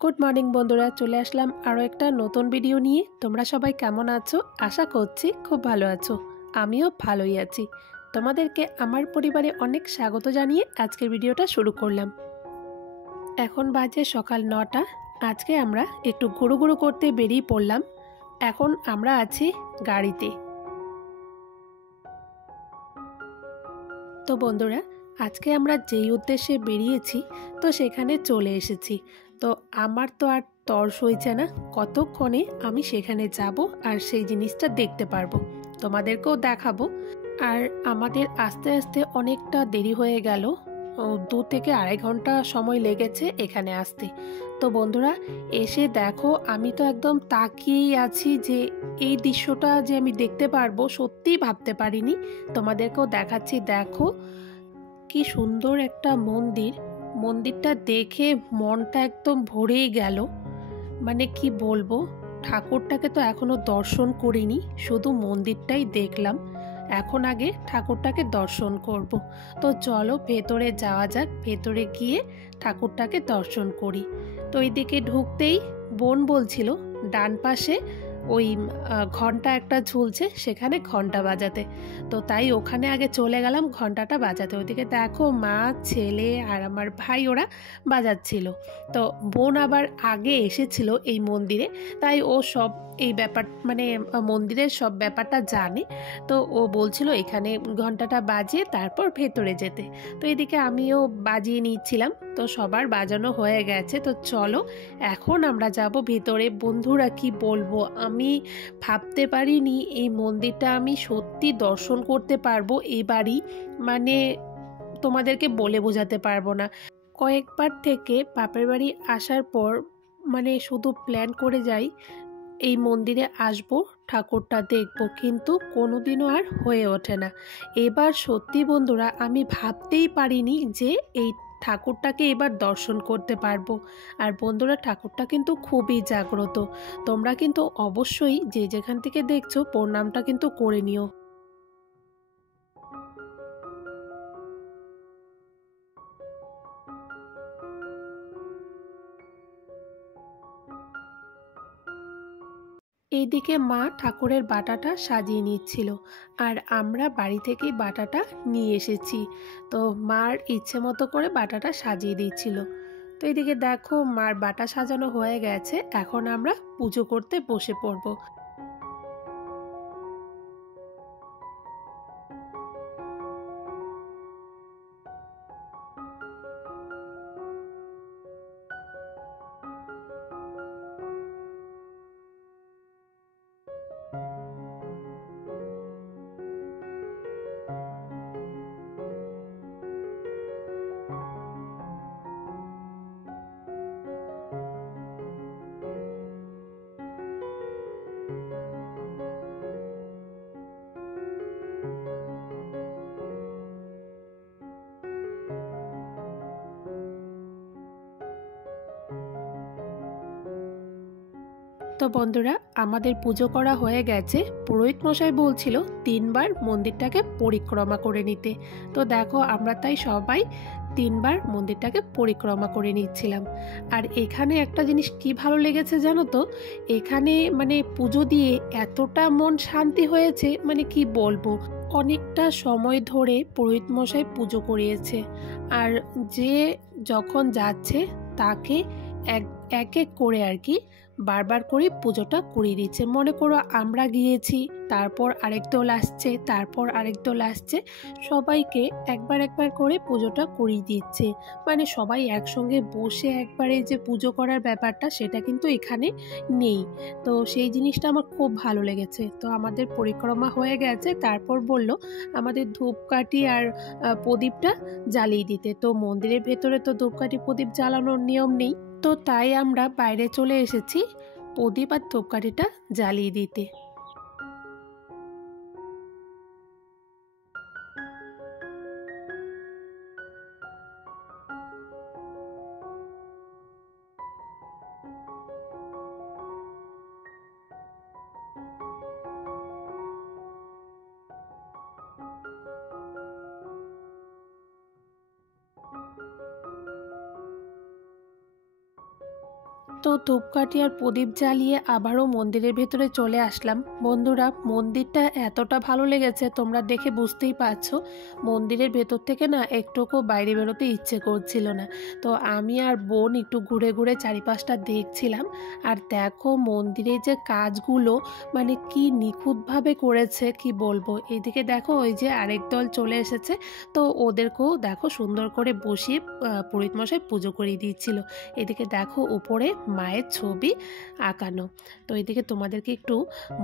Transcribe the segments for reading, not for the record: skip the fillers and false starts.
Good morning বন্ধুরা, চলে আসলাম আরও একটা নতুন ভিডিও নিয়ে। তোমরা সবাই কেমন আছো? আশা করছি খুব ভালো আছো। আমিও ভালোই আছি। তোমাদেরকে আমার পরিবারে অনেক স্বাগত জানিয়ে আজকের ভিডিওটা শুরু করলাম। এখন বাজে সকাল 9টা। আজকে আমরা একটু ঘুরু করতে বেরিয়ে পড়লাম। এখন আমরা আছি গাড়িতে। তো বন্ধুরা, আজকে আমরা যেই উদ্দেশ্যে বেরিয়েছি তো সেখানে চলে এসেছি। তো আমার তো আর তর্স হয়েছে না কতক্ষণে আমি সেখানে যাব আর সেই জিনিসটা দেখতে পারবো, তোমাদেরকেও দেখাবো। আর আমাদের আস্তে আস্তে অনেকটা দেরি হয়ে গেল, 2 থেকে আড়াই ঘন্টা সময় লেগেছে এখানে আসতে। তো বন্ধুরা, এসে দেখো আমি তো একদম তাকিয়েই আছি যে এই দৃশ্যটা যে আমি দেখতে পারবো সত্যিই ভাবতে পারিনি। তোমাদেরকেও দেখাচ্ছি, দেখো কি সুন্দর একটা মন্দির। মন্দিরটা দেখে মনটা একদম ভরেই গেল। মানে কি বলবো, ঠাকুরটাকে তো এখনো দর্শন করিনি, শুধু মন্দিরটাই দেখলাম। এখন আগে ঠাকুরটাকে দর্শন করব। তো চলো ভেতরে যাওয়া যাক, ভেতরে গিয়ে ঠাকুরটাকে দর্শন করি। তো এইদিকে ঢুকতেই বোন বলছিল ডান পাশে ওই ঘন্টা একটা ঝুলছে, সেখানে ঘন্টা বাজাতে। তো তাই ওখানে আগে চলে গেলাম ঘন্টাটা বাজাতে। ওইদিকে দেখো মা, ছেলে আর আমার ভাই ওরা বাজাচ্ছিল। তো বোন আবার আগে এসেছিল এই মন্দিরে, তাই ও সব এই ব্যাপার মানে মন্দিরের সব ব্যাপারটা জানে। তো ও বলছিল এখানে ঘন্টাটা বাজিয়ে তারপর ভেতরে যেতে। তো এদিকে আমিও বাজিয়ে নিচ্ছিলাম। তো সবার বাজানো হয়ে গেছে। তো চলো এখন আমরা যাব ভেতরে। বন্ধুরা কি বলবো, আমি ভাবতে পারিনি এই মন্দিরটা আমি সত্যি দর্শন করতে পারবো এবারই। মানে তোমাদেরকে বলে বোঝাতে পারবো না। কয়েকবার থেকে বাপের বাড়ি আসার পর মানে শুধু প্ল্যান করে যাই এই মন্দিরে আসব, ঠাকুরটা দেখব, কিন্তু কোনোদিনও আর হয়ে ওঠে না। এবার সত্যি বন্ধুরা আমি ভাবতেই পারিনি যে এই ঠাকুরটাকে এবার দর্শন করতে পারবো। আর বন্ধুরা, ঠাকুরটা কিন্তু খুবই জাগ্রত। তোমরা কিন্তু অবশ্যই যে যেখান থেকে দেখছো প্রণামটা কিন্তু করে নিও। এইদিকে মা ঠাকুরের বাটাটা সাজিয়ে নিচ্ছিল, আর আমরা বাড়ি থেকেই বাটাটা নিয়ে এসেছি। তো মার ইচ্ছে মতো করে বাটাটা সাজিয়ে দিচ্ছিল। তো এইদিকে দেখো মার বাটা সাজানো হয়ে গেছে, এখন আমরা পুজো করতে বসে পড়বো। তো বন্ধুরা, আমাদের পুজো করা হয়ে গেছে। পুরোহিত মশাই বলছিল 3বার মন্দিরটাকে পরিক্রমা করে নিতে। তো দেখো আমরা তাই সবাই 3বার মন্দিরটাকে পরিক্রমা করে নিচ্ছিলাম। আর এখানে একটা জিনিস কি ভালো লেগেছে জানো তো, এখানে মানে পুজো দিয়ে এতটা মন শান্তি হয়েছে, মানে কি বলবো। অনেকটা সময় ধরে পুরোহিত মশাই পুজো করিয়েছে। আর যে যখন যাচ্ছে তাকে এক এক এক করে আর কি বারবার করে পুজোটা করিয়ে দিচ্ছে। মনে করো আমরা গিয়েছি, তারপর আরেক দল আসছে, তারপর আরেক দল আসছে, সবাইকে একবার একবার করে পুজোটা করিয়ে দিচ্ছে। মানে সবাই একসঙ্গে বসে একবারে যে পুজো করার ব্যাপারটা সেটা কিন্তু এখানে নেই। তো সেই জিনিসটা আমার খুব ভালো লেগেছে। তো আমাদের পরিক্রমা হয়ে গেছে, তারপর বলল আমাদের ধূপকাঠি আর প্রদীপটা জ্বালিয়ে দিতে। তো মন্দিরের ভেতরে তো ধূপকাঠি প্রদীপ জ্বালানোর নিয়ম নেই, তো তাই আমরা বাইরে চলে এসেছি প্রদীপ আর ধূপকাঠিটা জ্বালিয়ে দিতে। তো ধূপকাঠি আর প্রদীপ জ্বালিয়ে আবারও মন্দিরের ভেতরে চলে আসলাম। বন্ধুরা, মন্দিরটা এতটা ভালো লেগেছে, তোমরা দেখে বুঝতেই পারছো মন্দিরের ভেতর থেকে না একটুকু বাইরে বেরোতে ইচ্ছে করছিল না। তো আমি আর বোন একটু ঘুরে ঘুরে চারিপাশটা দেখছিলাম। আর দেখো মন্দিরে যে কাজগুলো মানে কি নিখুঁতভাবে করেছে কি বলবো। এদিকে দেখো ওই যে আরেক দল চলে এসেছে, তো ওদেরকেও দেখো সুন্দর করে বসিয়ে পুরোহিত মশাই পুজো করিয়ে দিচ্ছিল। এদিকে দেখো উপরে মায়ের ছবি আঁকানো। তো এদিকে তোমাদেরকে একটু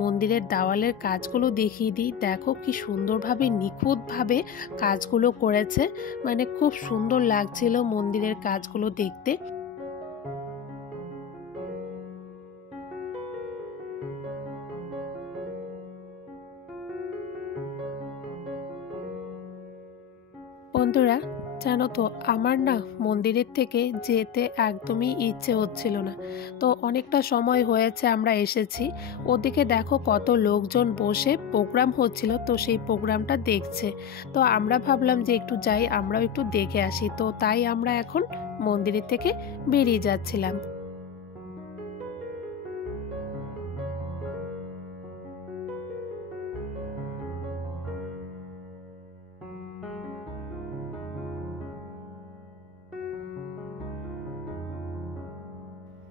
মন্দিরের দেওয়ালের কাজগুলো দেখিয়ে দিই। দেখো কি সুন্দরভাবে নিখুঁতভাবে কাজগুলো করেছে, মানে খুব সুন্দর লাগছিল মন্দিরের কাজগুলো দেখতে। বন্ধুরা, জানো তো আমার না মন্দিরের থেকে যেতে একদমই ইচ্ছে হচ্ছিল না। তো অনেকটা সময় হয়েছে আমরা এসেছি, ওদিকে দেখো কত লোকজন বসে প্রোগ্রাম হচ্ছিল, তো সেই প্রোগ্রামটা দেখছে। তো আমরা ভাবলাম যে একটু যাই, আমরাও একটু দেখে আসি। তো তাই আমরা এখন মন্দিরের থেকে বেরিয়ে যাচ্ছিলাম।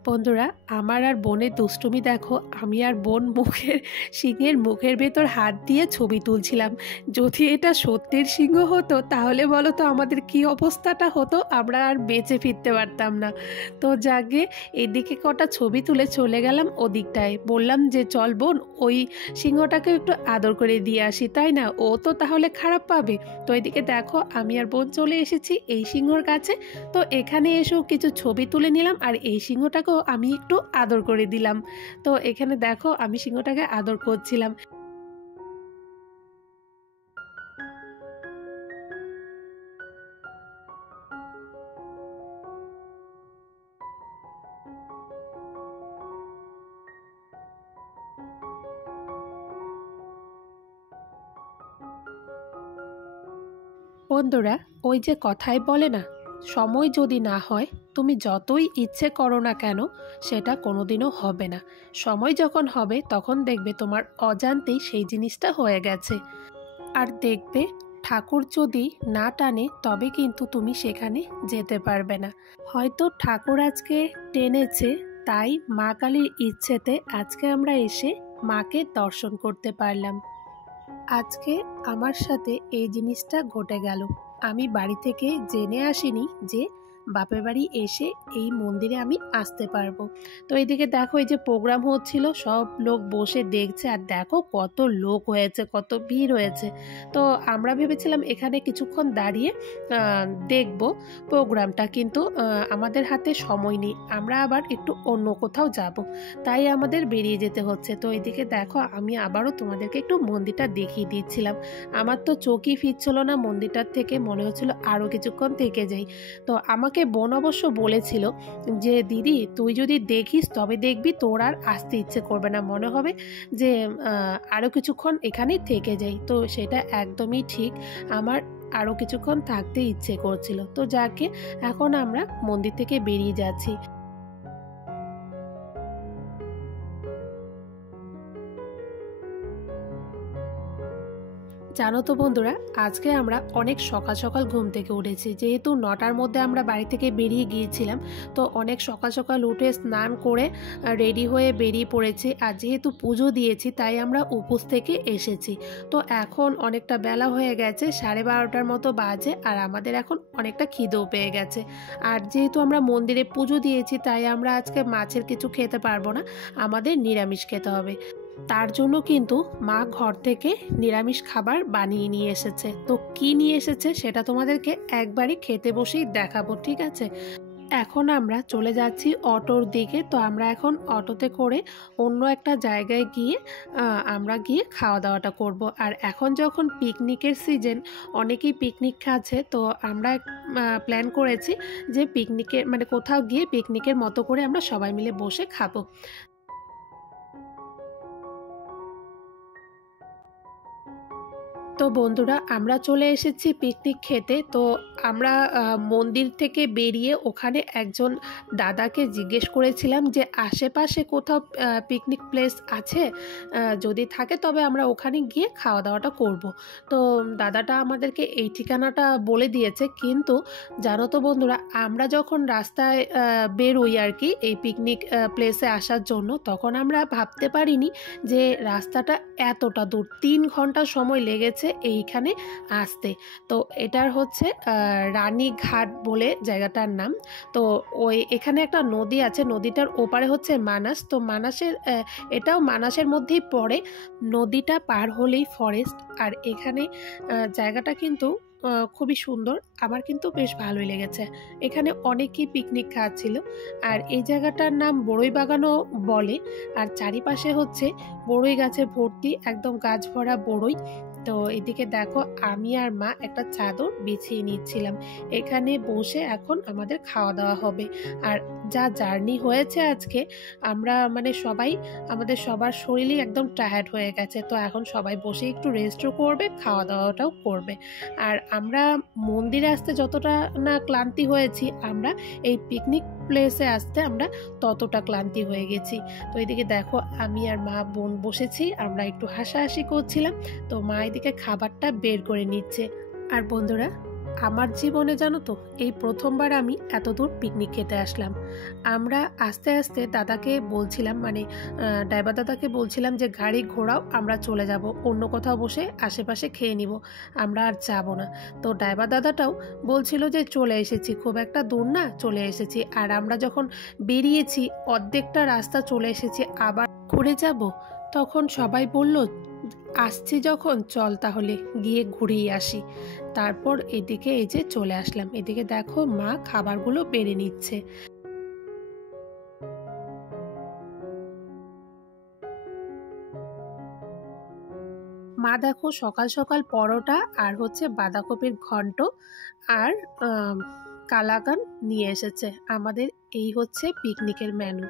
বন্ধুরা, আমার আর বোনের দুষ্টুমি দেখো, আমি আর বোন সিংহের মুখের ভেতর হাত দিয়ে ছবি তুলছিলাম। যদি এটা সত্যির সিংহ হতো তাহলে বলো তো আমাদের কি অবস্থাটা হতো, আমরা আর বেঁচে ফিরতে পারতাম না। তো যাকে এদিকে কটা ছবি তুলে চলে গেলাম ওদিকটায়, বললাম যে চল বোন ওই সিংহটাকে একটু আদর করে দিয়ে আসি, তাই না, ও তো তাহলে খারাপ পাবে। তো এদিকে দেখো আমি আর বোন চলে এসেছি এই সিংহর কাছে। তো এখানে এসেও কিছু ছবি তুলে নিলাম, আর এই সিংহটাকেও আমি একটু আদর করে দিলাম। তো এখানে দেখো আমি সিংহটাকে আদর করছিলাম। বন্ধুরা, ওই যে কথায় বলে না, সময় যদি না হয় তুমি যতই ইচ্ছে করো না কেন সেটা কোনোদিনও হবে না। সময় যখন হবে তখন দেখবে তোমার অজান্তেই সেই জিনিসটা হয়ে গেছে। আর দেখবে ঠাকুর যদি না টানে তবে কিন্তু তুমি সেখানে যেতে পারবে না। হয়তো ঠাকুর আজকে টেনেছে, তাই মা কালীর ইচ্ছেতে আজকে আমরা এসে মাকে দর্শন করতে পারলাম। আজকে আমার সাথে এই জিনিসটা ঘটে গেল। আমি বাড়ি থেকে জেনে আসিনি যে বাপের বাড়ি এসে এই মন্দিরে আমি আসতে পারবো। তো এদিকে দেখো এই যে প্রোগ্রাম হচ্ছিল, সব লোক বসে দেখছে, আর দেখো কত লোক হয়েছে, কত ভিড় হয়েছে। তো আমরা ভেবেছিলাম এখানে কিছুক্ষণ দাঁড়িয়ে দেখব প্রোগ্রামটা, কিন্তু আমাদের হাতে সময় নেই, আমরা আবার একটু অন্য কোথাও যাব, তাই আমাদের বেরিয়ে যেতে হচ্ছে। তো এদিকে দেখো আমি আবারও তোমাদেরকে একটু মন্দিরটা দেখিয়ে দিচ্ছিলাম। আমার তো চোখই ফিরছিল না মন্দিরটার থেকে, মনে হচ্ছিল আরও কিছুক্ষণ থেকে যাই। তো আমাকে বোন অবশ্য বলেছিল যে দিদি তুই যদি দেখিস তবে দেখবি তোর আর আসতে ইচ্ছে করবে না, মনে হবে যে আরও কিছুক্ষণ এখানেই থেকে যাই। তো সেটা একদমই ঠিক, আমার আরও কিছুক্ষণ থাকতে ইচ্ছে করছিল। তো যাকে এখন আমরা মন্দির থেকে বেরিয়ে যাচ্ছি। জানো তো বন্ধুরা, আজকে আমরা অনেক সকাল সকাল ঘুম থেকে উঠেছি, যেহেতু 9টার মধ্যে আমরা বাড়ি থেকে বেরিয়ে গিয়েছিলাম। তো অনেক সকাল সকাল উঠে স্নান করে রেডি হয়ে বেরিয়ে পড়েছি। আর যেহেতু পুজো দিয়েছি তাই আমরা উপোস থেকে এসেছি। তো এখন অনেকটা বেলা হয়ে গেছে, 12:30টার মতো বাজে, আর আমাদের এখন অনেকটা খিদেও পেয়ে গেছে। আর যেহেতু আমরা মন্দিরে পুজো দিয়েছি তাই আমরা আজকে মাছের কিছু খেতে পারবো না, আমাদের নিরামিষ খেতে হবে। তার জন্য কিন্তু মা ঘর থেকে নিরামিষ খাবার বানিয়ে নিয়ে এসেছে। তো কি নিয়ে এসেছে সেটা তোমাদেরকে একবারই খেতে বসেই দেখাবো, ঠিক আছে। এখন আমরা চলে যাচ্ছি অটোর দিকে। তো আমরা এখন অটোতে করে অন্য একটা জায়গায় গিয়ে আমরা গিয়ে খাওয়া দাওয়াটা করব। আর এখন যখন পিকনিকের সিজন, অনেকেই পিকনিক খাচ্ছে, তো আমরা প্ল্যান করেছি যে পিকনিকের মানে কোথাও গিয়ে পিকনিকের মতো করে আমরা সবাই মিলে বসে খাবো। তো বন্ধুরা আমরা চলে এসেছি পিকনিক খেতে। তো আমরা মন্দির থেকে বেরিয়ে ওখানে একজন দাদাকে জিজ্ঞেস করেছিলাম যে আশেপাশে কোথাও পিকনিক প্লেস আছে, যদি থাকে তবে আমরা ওখানে গিয়ে খাওয়া দাওয়াটা করব। তো দাদাটা আমাদেরকে এই ঠিকানাটা বলে দিয়েছে, কিন্তু জানো তো বন্ধুরা, আমরা যখন রাস্তায় বেরোই আর কি এই পিকনিক প্লেসে আসার জন্য, তখন আমরা ভাবতে পারিনি যে রাস্তাটা এতটা দূর, 3 ঘন্টা সময় লেগেছে এইখানে আসতে। তো এটার হচ্ছে রানীঘাট বলে জায়গাটার নাম। তো এখানে একটা নদী আছে, নদীটার ওপারে হচ্ছে মানাস। তো মানাসের এটাও মানাসের মধ্যেই পড়ে। নদীটা পার হলেই ফরেস্ট। আর এখানে জায়গাটা কিন্তু খুবই সুন্দর, আমার কিন্তু বেশ ভালোই লেগেছে। এখানে অনেকেই পিকনিক খাচ্ছিল। আর এই জায়গাটার নাম বড়ই বাগানও বলে। আর চারিপাশে হচ্ছে বড়ই গাছে ভর্তি, একদম গাছ ভরা বড়ই। তো এদিকে দেখো আমি আর মা একটা চাদর বিছিয়ে নিচ্ছিলাম, এখানে বসে এখন আমাদের খাওয়া দাওয়া হবে। আর যা জার্নি হয়েছে আজকে, আমরা সবাই, আমাদের সবার শরীরই একদম টায়ার্ড হয়ে গেছে। তো এখন সবাই বসে একটু রেস্টও করবে, খাওয়া দাওয়াটাও করবে। আর আমরা মন্দিরে আসতে যতটা না ক্লান্তি হয়েছি, আমরা এই পিকনিক প্লেসে আসতে আমরা ততটা ক্লান্তি হয়ে গেছি। তো এদিকে দেখো আমি আর মা বোন বসেছি, আমরা একটু হাসাহাসি করছিলাম। তো মা এদিকে খাবারটা বের করে নিচ্ছে। আর বন্ধুরা, আমার জীবনে জানো তো এই প্রথমবার আমি এত দূর পিকনিক খেতে আসলাম। আমরা আস্তে আস্তে দাদাকে বলছিলাম, ড্রাইভার দাদাকে বলছিলাম যে গাড়ি ঘোরাও, আমরা চলে যাব, অন্য কোথাও বসে আশেপাশে খেয়ে নিব, আমরা আর যাব না। তো ড্রাইভার দাদাটাও বলছিল যে চলে এসেছি, খুব একটা দূর না, চলে এসেছি। আর আমরা যখন বেরিয়েছি, অর্ধেকটা রাস্তা চলে এসেছি, আবার ঘুরে যাব, তখন সবাই বলল আসছি যখন চল তাহলে গিয়ে ঘুরেই আসি। তারপর এদিকে এই যে চলে আসলাম। এদিকে দেখো মা খাবারগুলো বেড়ে নিচ্ছে। মা দেখো সকাল সকাল পরোটা আর হচ্ছে বাঁধাকপির ঘন্ট আর কালাকান নিয়ে এসেছে। আমাদের এই হচ্ছে পিকনিকের মেনু।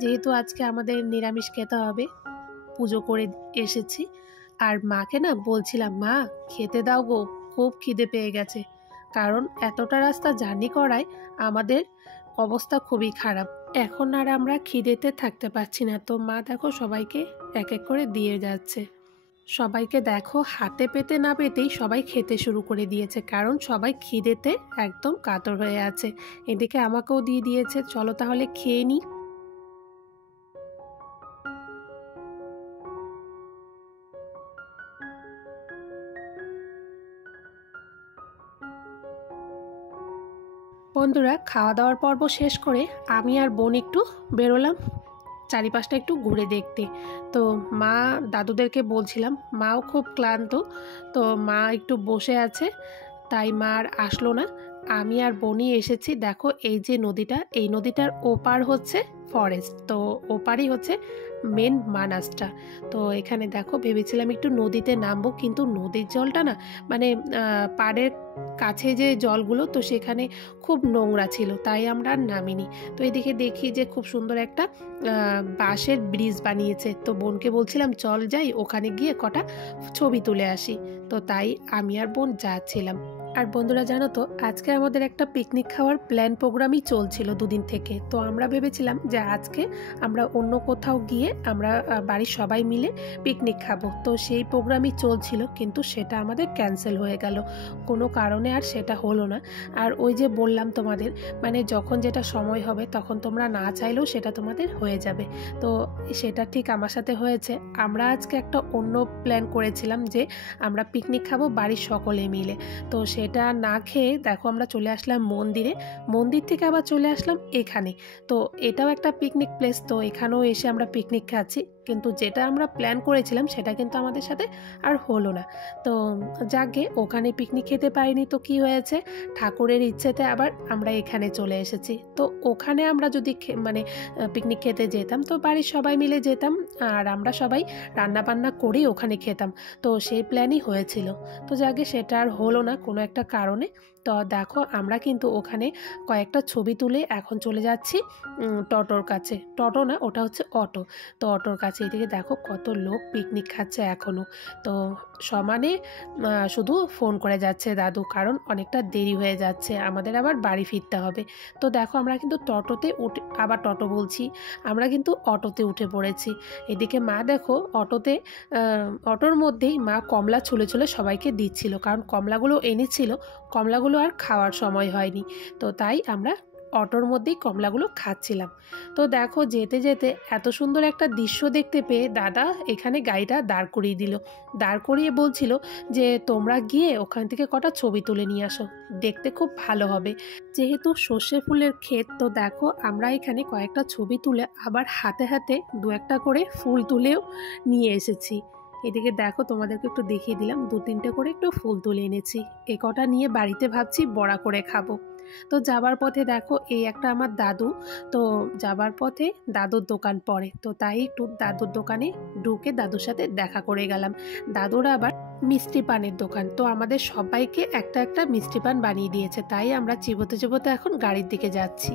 যেহেতু আজকে আমাদের নিরামিষ খেতে হবে, পুজো করে এসেছি। আর মাকে না বলছিলাম, মা খেতে দাও গো, খুব খিদে পেয়ে গেছে। কারণ এতটা রাস্তা জার্নি করায় আমাদের অবস্থা খুবই খারাপ, এখন আর আমরা খিদেতে থাকতে পারছি না। তো মা দেখো সবাইকে এক এক করে দিয়ে যাচ্ছে। সবাইকে দেখো হাতে পেতে না পেতেই সবাই খেতে শুরু করে দিয়েছে, কারণ সবাই খিদেতে একদম কাতর হয়ে আছে। এদিকে আমাকেও দিয়ে দিয়েছে, চলো তাহলে খেয়ে নিই। বন্ধুরা, খাওয়া দাওয়ার পর্ব শেষ করে আমি আর বোন একটু বেরোলাম চারিপাশটা একটু ঘুরে দেখতে। তো মা দাদুদেরকে বলছিলাম, মাও খুব ক্লান্ত, তো মা একটু বসে আছে, তাই মা আর আসলো না। আমি আর বোনই এসেছি। দেখো এই যে নদীটা, এই নদীটার ওপার হচ্ছে ফরেস্ট, তো ওপারই হচ্ছে মেন মানাসটা। তো এখানে দেখো ভেবেছিলাম একটু নদীতে নামবো, কিন্তু নদীর জলটা না পাড়ের কাছে যে জলগুলো, তো সেখানে খুব নোংরা ছিল, তাই আমরা আর নামিনি। তো এদিকে দেখি যে খুব সুন্দর একটা বাঁশের ব্রিজ বানিয়েছে। তো বোনকে বলছিলাম চল যাই, ওখানে গিয়ে কটা ছবি তুলে আসি। তো তাই আমি আর বোন যাচ্ছিলাম। আর বন্ধুরা জানো তো, আজকে আমাদের একটা পিকনিক খাওয়ার প্ল্যান প্রোগ্রামই চলছিল দুদিন থেকে। তো আমরা ভেবেছিলাম যে আজকে আমরা অন্য কোথাও গিয়ে আমরা বাড়ির সবাই মিলে পিকনিক খাবো। তো সেই প্রোগ্রামই চলছিল, কিন্তু সেটা আমাদের ক্যান্সেল হয়ে গেল কোনো কারণে, আর সেটা হলো না। আর ওই যে বললাম তোমাদের, যখন যেটা সময় হবে তখন তোমরা না চাইলেও সেটা তোমাদের হয়ে যাবে। তো সেটা ঠিক আমার সাথে হয়েছে। আমরা আজকে একটা অন্য প্ল্যান করেছিলাম যে আমরা পিকনিক খাবো বাড়ির সকলে মিলে। তো সেটা না খেয়ে দেখো আমরা চলে আসলাম মন্দিরে, মন্দির থেকে আবার চলে আসলাম এখানে। তো এটাও একটা পিকনিক প্লেস, তো এখানেও এসে আমরা পিকনিক খাচ্ছি। কিন্তু যেটা আমরা প্ল্যান করেছিলাম সেটা কিন্তু আমাদের সাথে আর হলো না। তো যাকে ওখানে পিকনিক খেতে পারিনি, তো কি হয়েছে, ঠাকুরের ইচ্ছেতে আবার আমরা এখানে চলে এসেছি। তো ওখানে আমরা যদি পিকনিক খেতে যেতাম, তো বাড়ির সবাই মিলে যেতাম, আর আমরা সবাই রান্না বান্না করেই ওখানে খেতাম। তো সেই প্ল্যানই হয়েছিল। তো যাকে সেটা আর হলো না, কোনো একটা একটা কারণে। তো দেখো আমরা কিন্তু ওখানে কয়েকটা ছবি তুলে এখন চলে যাচ্ছি টোটোর কাছে। টোটো না, ওটা হচ্ছে অটো। তো অটোর কাছে এদিকে দেখো কত লোক পিকনিক খাচ্ছে এখনও। তো সমানে শুধু ফোন করে যাচ্ছে দাদু, কারণ অনেকটা দেরি হয়ে যাচ্ছে, আমাদের আবার বাড়ি ফিরতে হবে। তো দেখো আমরা কিন্তু টোটোতে উঠে, আবার টোটো বলছি, আমরা কিন্তু অটোতে উঠে পড়েছি। এদিকে মা দেখো অটোর মধ্যেই মা কমলা ছুলে ছুলে সবাইকে দিচ্ছিল, কারণ কমলাগুলো এনেছিল, কমলাগুলো আর খাওয়ার সময় হয়নি। তো তাই আমরা অটোর মধ্যেই কমলাগুলো খাচ্ছিলাম। তো দেখো যেতে যেতে এত সুন্দর একটা দৃশ্য দেখতে পেয়ে দাদা এখানে গাড়িটা দাঁড় করিয়ে দিল। দাঁড় করিয়ে বলছিল যে তোমরা গিয়ে ওখান থেকে কটা ছবি তুলে নিয়ে আসো, দেখতে খুব ভালো হবে। যেহেতু সর্ষে ফুলের ক্ষেত, তো দেখো আমরা এখানে কয়েকটা ছবি তুলে আবার হাতে হাতে দু একটা করে ফুল তুলেও নিয়ে এসেছি। এদিকে দেখো তোমাদেরকে একটু দেখিয়ে দিলাম, 2-3টে করে একটু ফুল তুলে এনেছি। এ কটা নিয়ে বাড়িতে ভাবছি বড়া করে খাবো। তো যাবার পথে দেখো এই একটা আমার দাদু, তো যাবার পথে দাদুর দোকান পড়ে, তো তাই একটু দাদুর দোকানে ঢুকে দাদুর সাথে দেখা করে গেলাম। দাদুর আবার মিষ্টি পানের দোকান, তো আমাদের সবাইকে একটা একটা মিষ্টি পান বানিয়ে দিয়েছে, তাই আমরা চিবোতে চিবোতে এখন গাড়ির দিকে যাচ্ছি।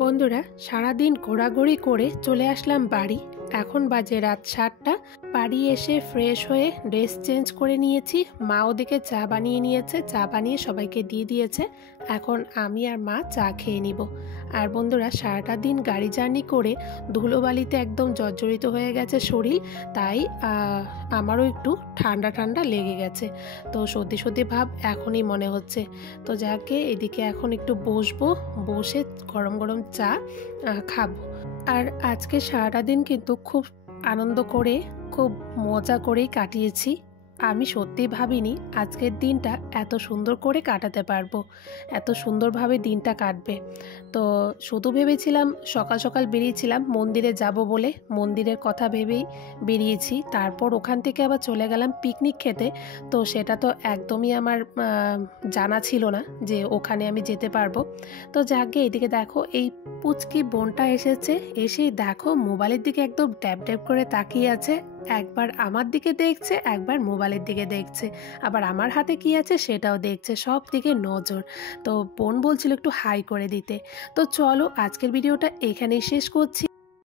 বন্ধুরা সারাদিন ঘোরাঘুরি করে চলে আসলাম বাড়ি। এখন বাজে রাত 7টা। বাড়ি এসে ফ্রেশ হয়ে ড্রেস চেঞ্জ করে নিয়েছি। মা ওদিকে চা বানিয়ে নিয়েছে, চা বানিয়ে সবাইকে দিয়ে দিয়েছে। এখন আমি আর মা চা খেয়ে নিব। আর বন্ধুরা সারাটা দিন গাড়ি জার্নি করে ধুলোবালিতে একদম জর্জরিত হয়ে গেছে শরীর, তাই আমারও একটু ঠান্ডা ঠান্ডা লেগে গেছে। তো সর্দি সর্দি ভাব এখনই মনে হচ্ছে। তো যাকে এদিকে এখন একটু বসবো, বসে গরম গরম চা খাবো। আর আজকে সারাটা দিন কিন্তু খুব আনন্দ করে, খুব মজা করেই কাটিয়েছি। আমি সত্যি ভাবিনি আজকের দিনটা এত সুন্দর করে কাটাতে পারবো, এত সুন্দরভাবে দিনটা কাটবে। তো শুধু ভেবেছিলাম, সকাল সকাল বেরিয়েছিলাম মন্দিরে যাব বলে, মন্দিরের কথা ভেবেই বেরিয়েছি। তারপর ওখান থেকে আবার চলে গেলাম পিকনিক খেতে। তো সেটা তো একদমই আমার জানা ছিল না যে ওখানে আমি যেতে পারবো। তো যাকে এদিকে দেখো এই পুচকি বোনটা এসেছে, এসেই দেখো মোবাইলের দিকে একদম ড্যাব ড্যাব করে তাকিয়ে আছে। একবার আমার দিকে দেখছে, একবার মোবাইলের দিকে দেখছে, আবার আমার হাতে কি আছে সেটাও দেখছে, সব দিকে নজর। তো বোন বলছিল একটু হাই করে দিতে। তো চলো আজকের ভিডিওটা এখানেই শেষ করছি।